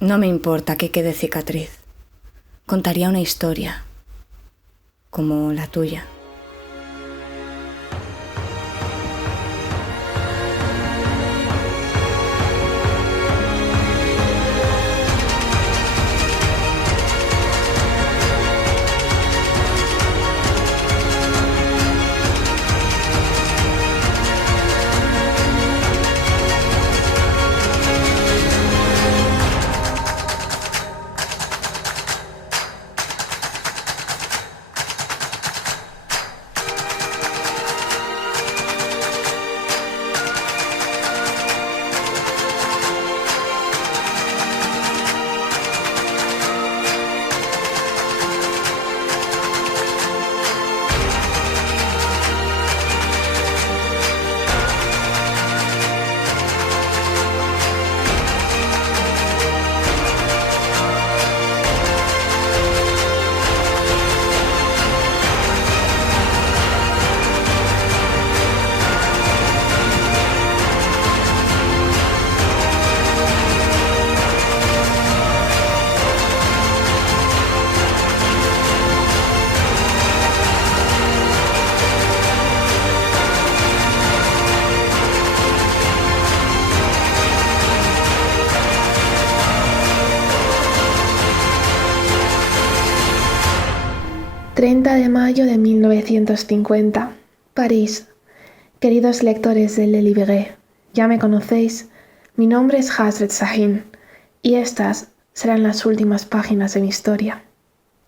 No me importa que quede cicatriz. Contaría una historia, como la tuya. ...30 de mayo de 1950, París. Queridos lectores de Le Libré, ya me conocéis, mi nombre es Hasret Sahin, y estas serán las últimas páginas de mi historia.